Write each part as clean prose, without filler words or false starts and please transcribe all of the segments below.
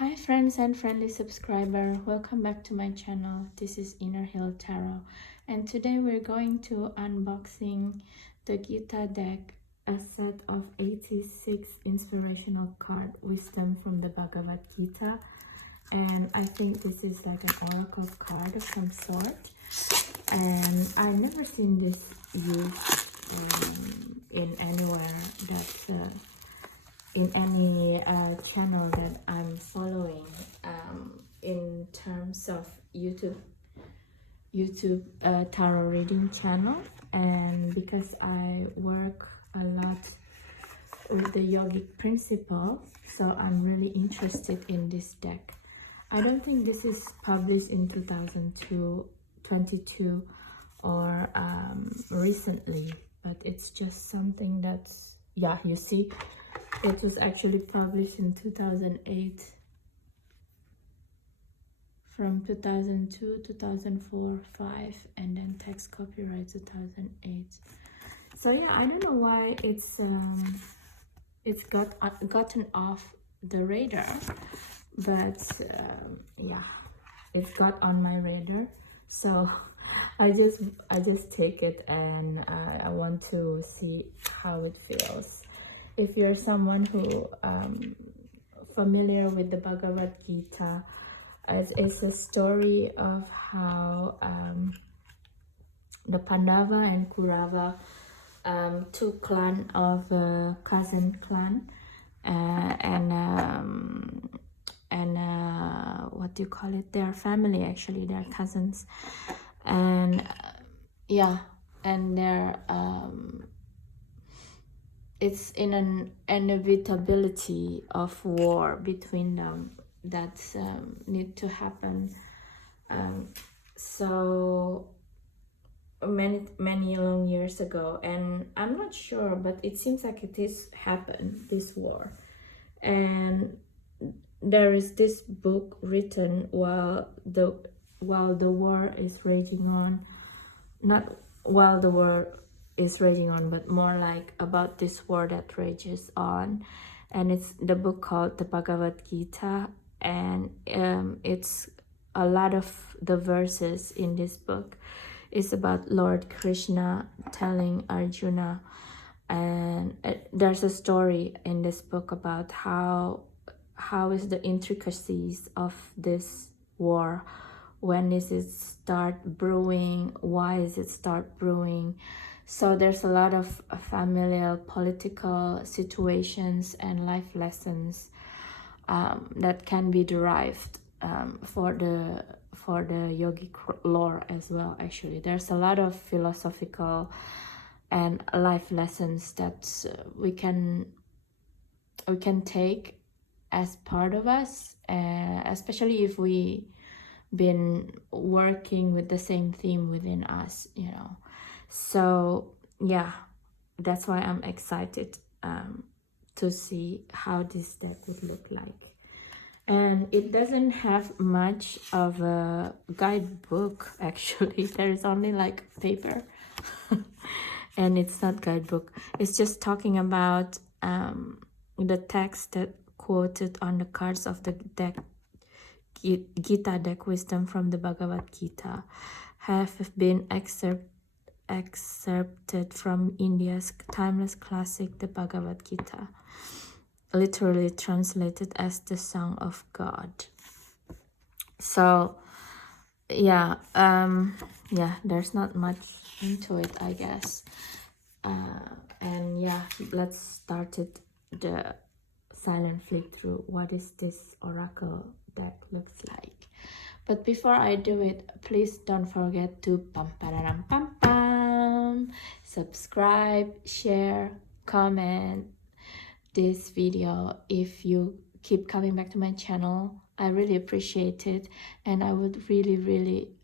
Hi friends and friendly subscriber, welcome back to my channel. This is Inner Hill Tarot, and today we're going to unboxing the Gita Deck, a set of 86 inspirational card wisdom from the Bhagavad Gita. And I think this is like an oracle card of some sort, and I've never seen this used in anywhere that's in any channel that I'm following in terms of YouTube tarot reading channel. And because I work a lot with the yogic principle, so I'm really interested in this deck. I don't think this is published in 2022 or recently, but it's just something that's, yeah, you see, it was actually published in 2008, from 2002, 2004, 5, and then text copyright 2008. So yeah, I don't know why it's gotten off the radar, but yeah, it's got on my radar. So I just take it, and I want to see how it feels. If you're someone who familiar with the Bhagavad Gita, it's a story of how the Pandava and Kaurava, two clan of cousin clan, and what do you call it? Their family, actually, they're cousins, and yeah, and they're it's in an inevitability of war between them that need to happen. So many long years ago, and I'm not sure, but it seems like it is happened, this war. And there is this book written while the war is raging on, not while the war is raging on, but more like about this war that rages on. And it's the book called the Bhagavad Gita, and it's a lot of the verses in this book is about Lord Krishna telling Arjuna. And there's a story in this book about how is the intricacies of this war, when is it start brewing, why is it start brewing. So there's a lot of familial political situations and life lessons that can be derived for the yogic lore as well. Actually, there's a lot of philosophical and life lessons that we can take as part of us, especially if we been working with the same theme within us, you know. So yeah, that's why I'm excited to see how this deck would look like. And it doesn't have much of a guidebook, actually. There is only like paper and it's not guidebook. It's just talking about the text that quoted on the cards of the deck, Gita Deck wisdom from the Bhagavad Gita, have been excerpted from India's timeless classic, the Bhagavad Gita, literally translated as the Song of God. So yeah, there's not much into it, I guess. And yeah, let's start it, the silent flip through. What is this oracle deck looks like? But before I do it, please don't forget to subscribe, share, comment this video. If you keep coming back to my channel, I really appreciate it, and I would really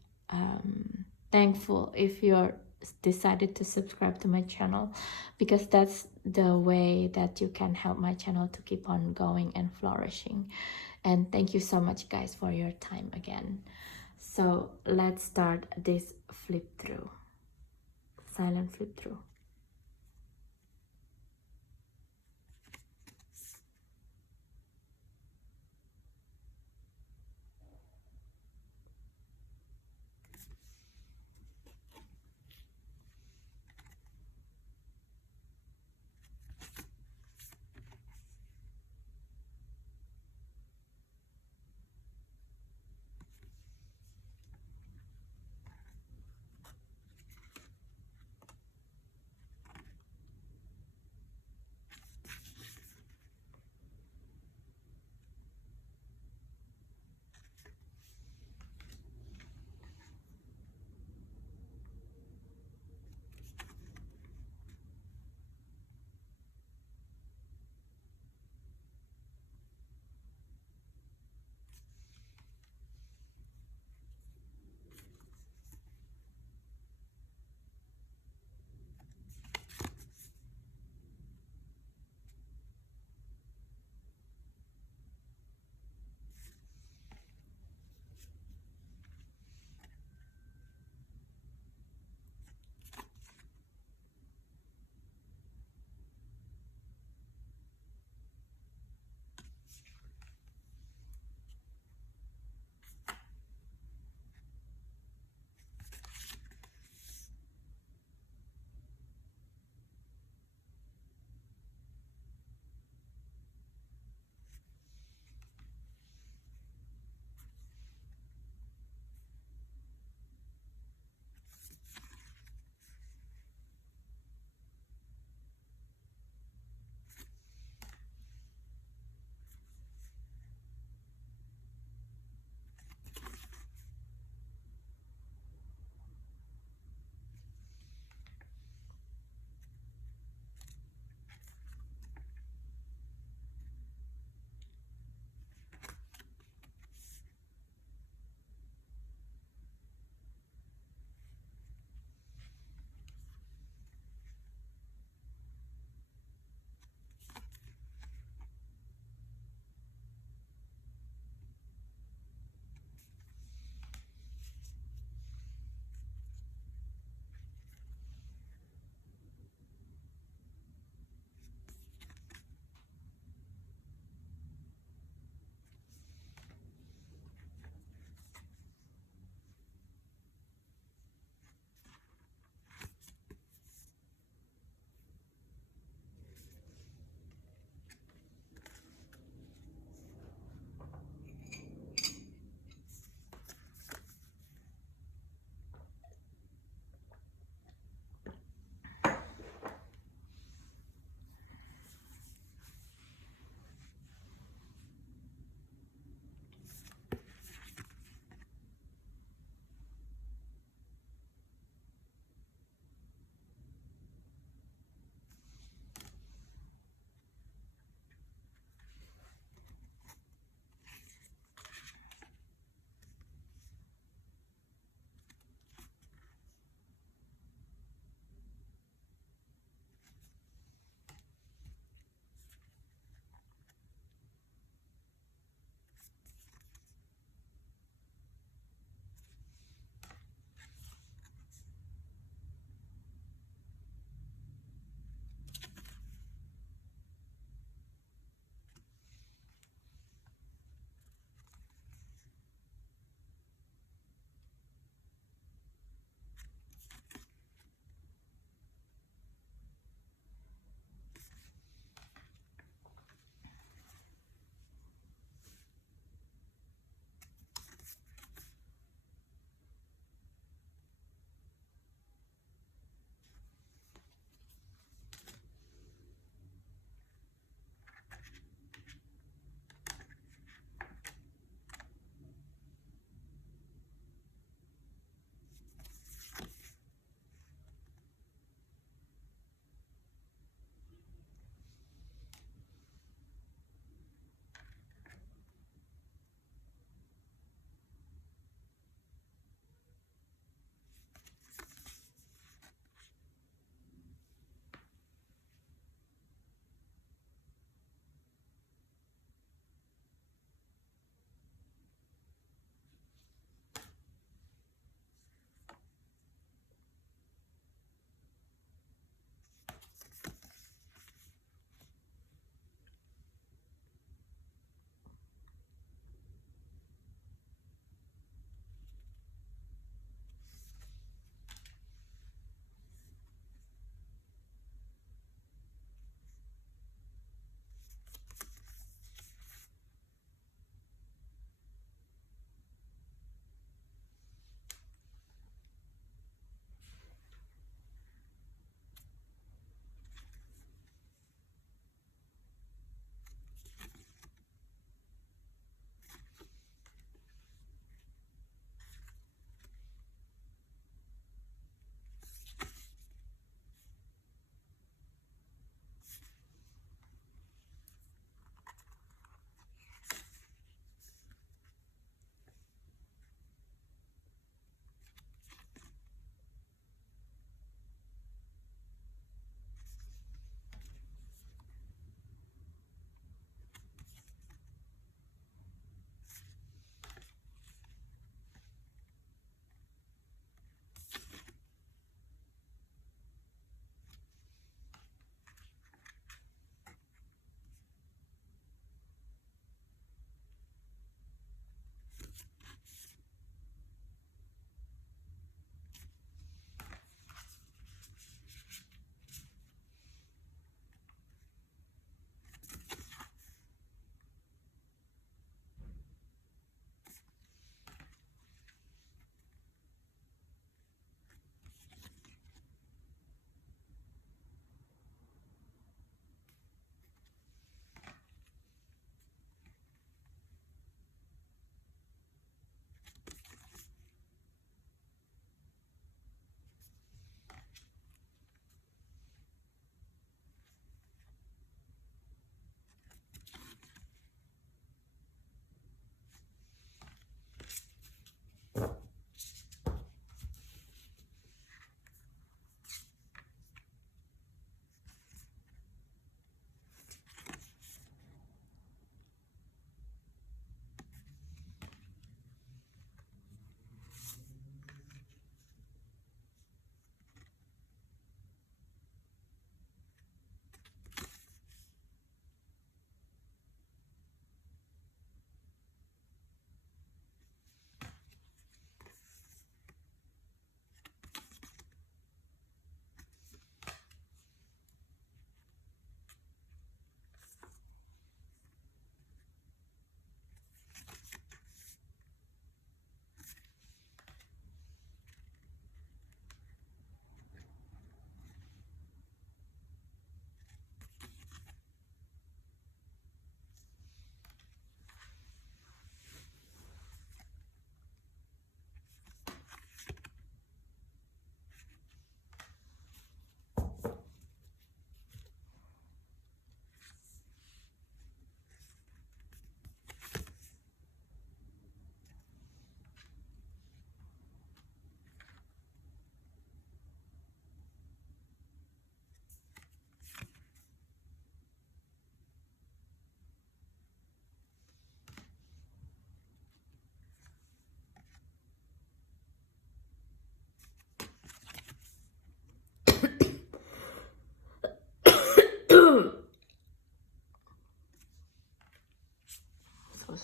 thankful if you're decided to subscribe to my channel, because that's the way that you can help my channel to keep on going and flourishing. And thank you so much, guys, for your time again. So let's start this flip through, silent flip through.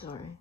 sorry.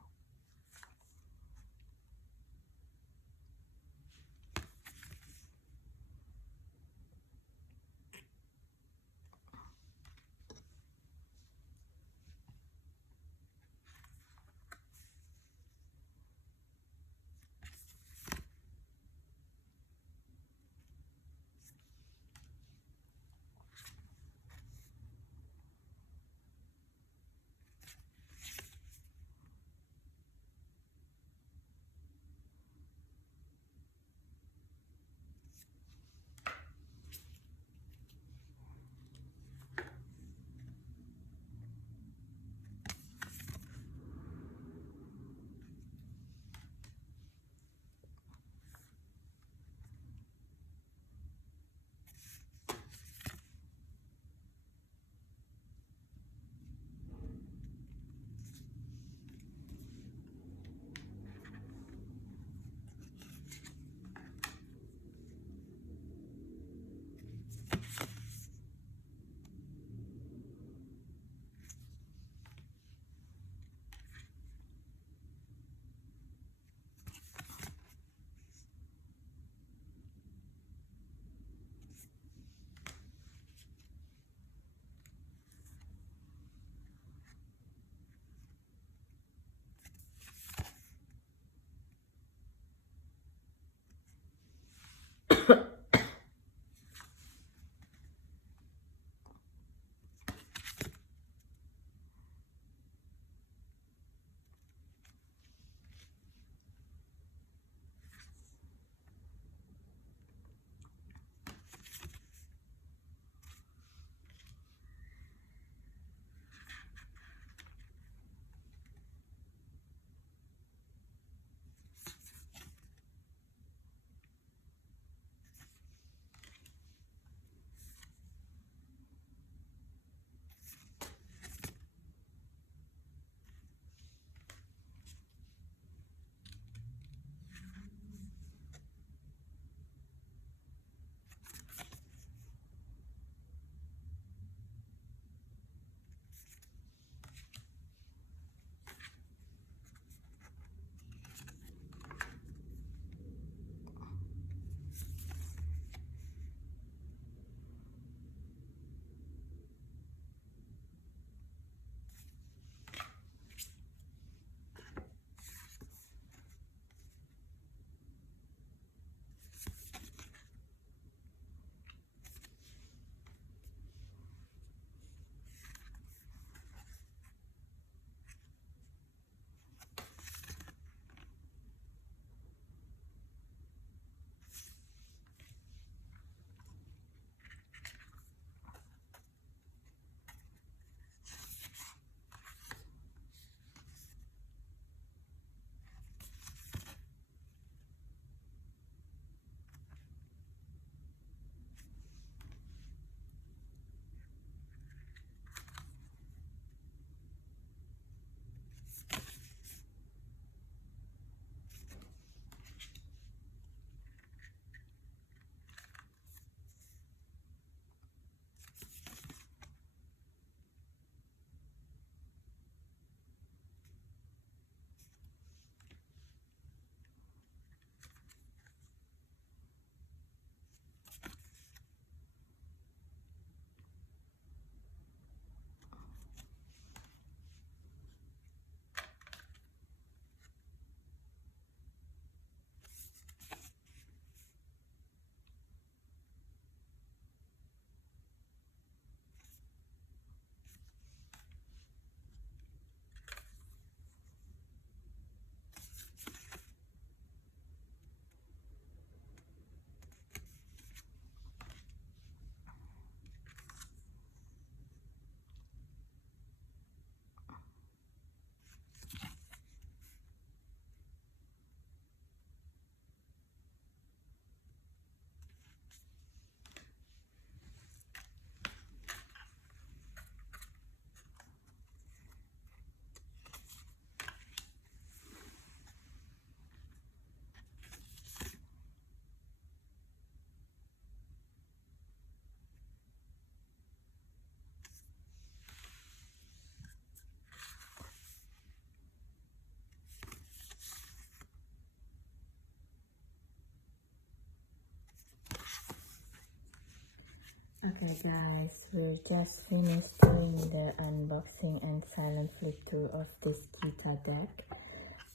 Okay guys, we're just finished doing the unboxing and silent flip through of this Gita deck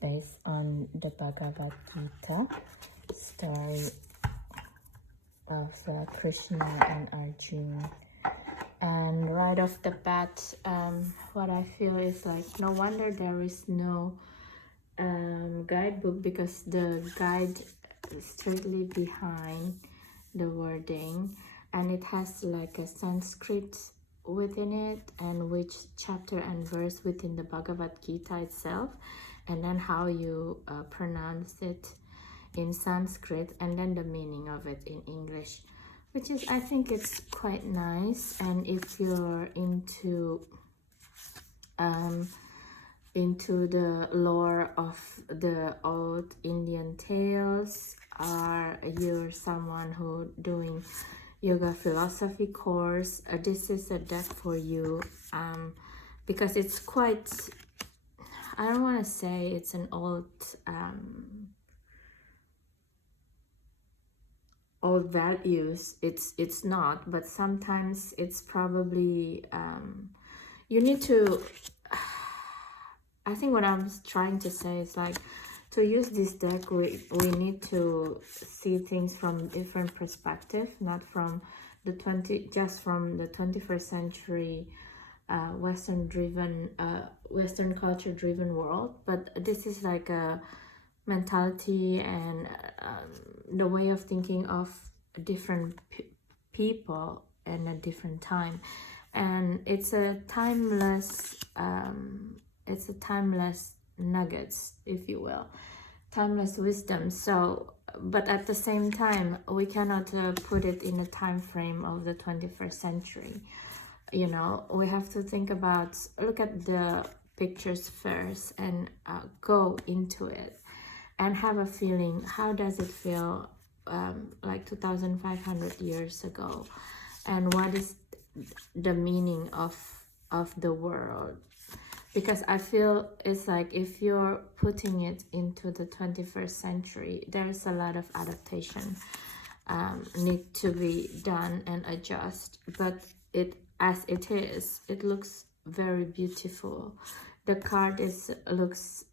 based on the Bhagavad Gita story of Krishna and Arjuna. And right off the bat, what I feel is like, no wonder there is no guidebook, because the guide is strictly behind the wording, and it has like a Sanskrit within it, and which chapter and verse within the Bhagavad Gita itself, and then how you pronounce it in Sanskrit, and then the meaning of it in English, which is, I think it's quite nice. And if you're into the lore of the old Indian tales, or you're someone who doing yoga philosophy course, this is a deck for you, because it's quite, I don't want to say it's an old values, it's not, but sometimes it's probably you need to, I think what I'm trying to say is like, to use this deck, we need to see things from different perspective, not from the 21st century Western culture driven world, but this is like a mentality and the way of thinking of different people in a different time, and it's a timeless nuggets, if you will, timeless wisdom. So, but at the same time, we cannot put it in a time frame of the 21st century. You know, we have to think about, look at the pictures first and go into it and have a feeling, how does it feel like 2,500 years ago, and what is the meaning of the world. Because I feel it's like, if you're putting it into the 21st century, there's a lot of adaptation need to be done and adjust, but it looks very beautiful. The card looks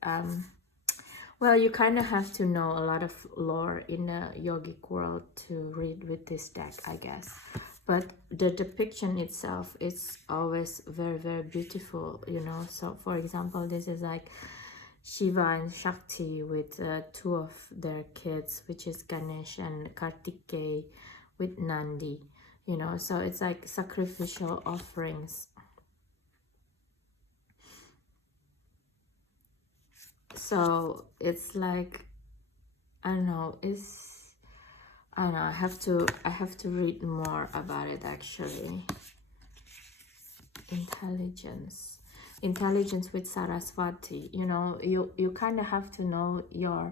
well, you kind of have to know a lot of lore in the yogic world to read with this deck, I guess. But the depiction itself is always very, very beautiful, you know. So, for example, this is like Shiva and Shakti with two of their kids, which is Ganesh and Kartikeya with Nandi, you know. So it's like sacrificial offerings. So it's like, I don't know, I have to read more about it actually. Intelligence with Saraswati, you know, you kind of have to know your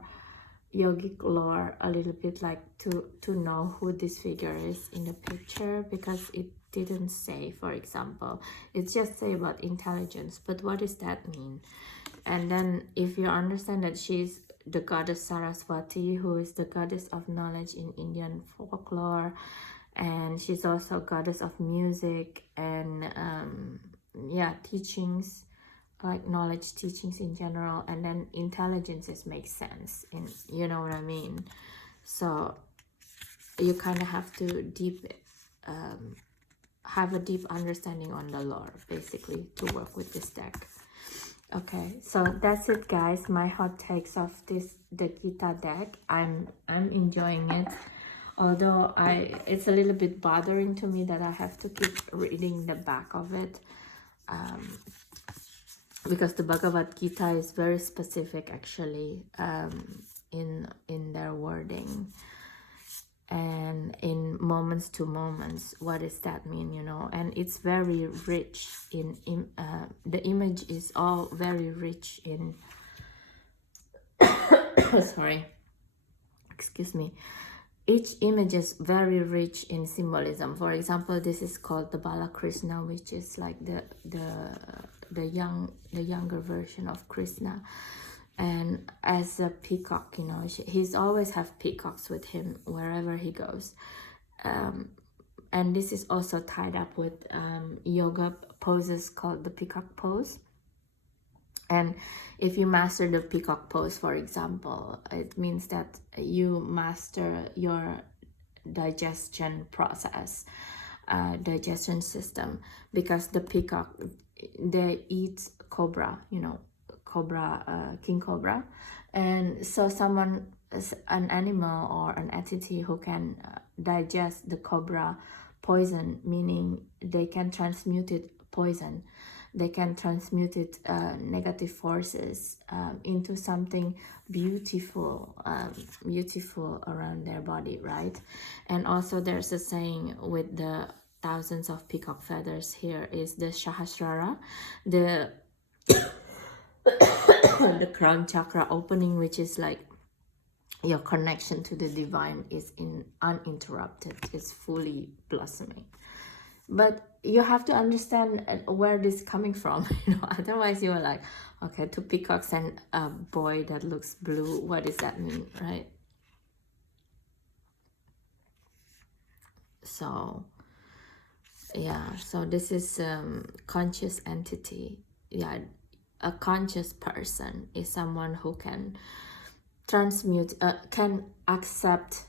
yogic lore a little bit, like to know who this figure is in the picture, because it didn't say, for example, it just say about intelligence, but what does that mean? And then if you understand that she's the goddess Saraswati, who is the goddess of knowledge in Indian folklore, and she's also goddess of music and yeah, teachings, like knowledge teachings in general, and then intelligences make sense, in, you know what I mean. So you kind of have to have a deep understanding on the lore, basically, to work with this deck. Okay, so that's it, guys. My hot takes of the Gita deck. I'm enjoying it, although it's a little bit bothering to me that I have to keep reading the back of it, because the Bhagavad Gita is very specific actually, in their wording and in moments to moments. What does that mean, you know? And it's very rich in the image is all very rich in sorry, excuse me. Each image is very rich in symbolism. For example, this is called the Balakrishna, which is like the younger version of Krishna. And as a peacock, you know, he's always have peacocks with him wherever he goes. and this is also tied up with yoga poses called the peacock pose. And if you master the peacock pose, for example, it means that you master your digestion process, digestion system, because the peacock, they eat cobra, you know, cobra, king cobra. And so someone, an animal or an entity who can digest the cobra poison, meaning they can transmute it poison, they can transmute it negative forces into something beautiful, beautiful around their body, right? And also there's a saying with the thousands of peacock feathers here is the Sahasrara, the the crown chakra opening, which is like your connection to the divine is uninterrupted, it's fully blossoming. But you have to understand where this is coming from, you know, otherwise you're like, okay, 2 peacocks and a boy that looks blue, what does that mean, right? So yeah, so this is conscious entity. Yeah, a conscious person is someone who can transmute, can accept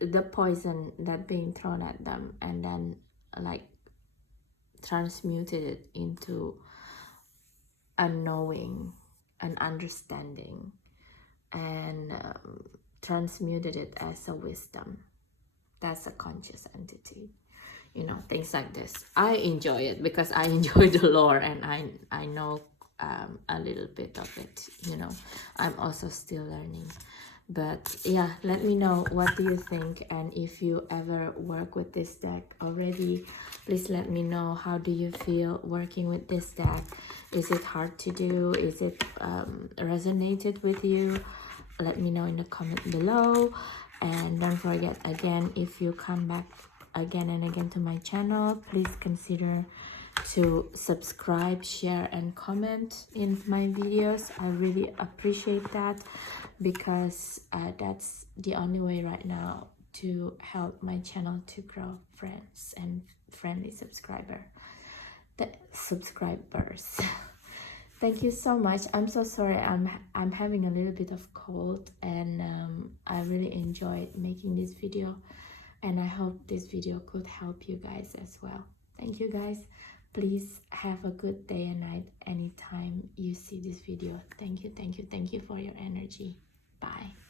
the poison that being thrown at them, and then like transmuted it into a knowing, an understanding, and transmuted it as a wisdom. That's a conscious entity, you know, things like this. I enjoy it because I enjoy the lore, and I know a little bit of it, you know. I'm also still learning. But yeah, let me know what do you think, and if you ever work with this deck already, please let me know. How do you feel working with this deck? Is it hard to do? Is it resonated with you? Let me know in the comment below. And don't forget, again, if you come back again and again to my channel, please consider to subscribe, share, and comment in my videos. I really appreciate that, because that's the only way right now to help my channel to grow friends and friendly subscribers. Thank you so much. I'm so sorry, I'm having a little bit of cold, and I really enjoyed making this video, and I hope this video could help you guys as well. Thank you guys. Please have a good day and night anytime you see this video. Thank you, thank you, thank you for your energy. Bye.